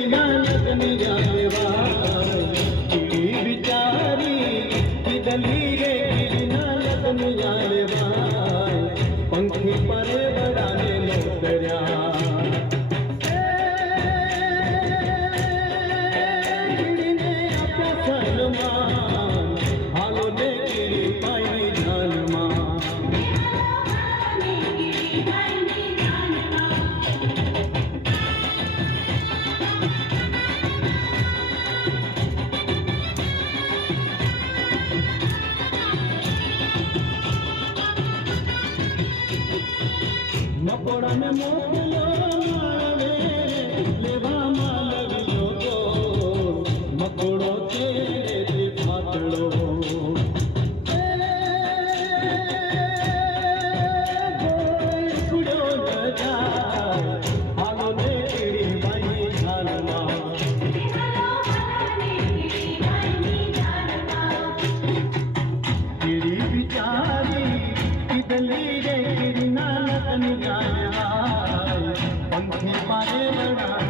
गिरना लगन जावा गिरी बिचारी किदली रे गिरना लगन जावा पंखी पर बड़ाने नौकरिया गिरने अपना सलमान हालो ने गिरी पाई जानमा मकोड़ा ने मोकलो मावे लेवा मालवियो तो मकोड़ो तेरे ते फाटलो कुड़ो न जाए हालो ने गिरी बाई जानमा गिरी बिचारी किदली रे गिरना लगन जाए पंखी पाए बड़ा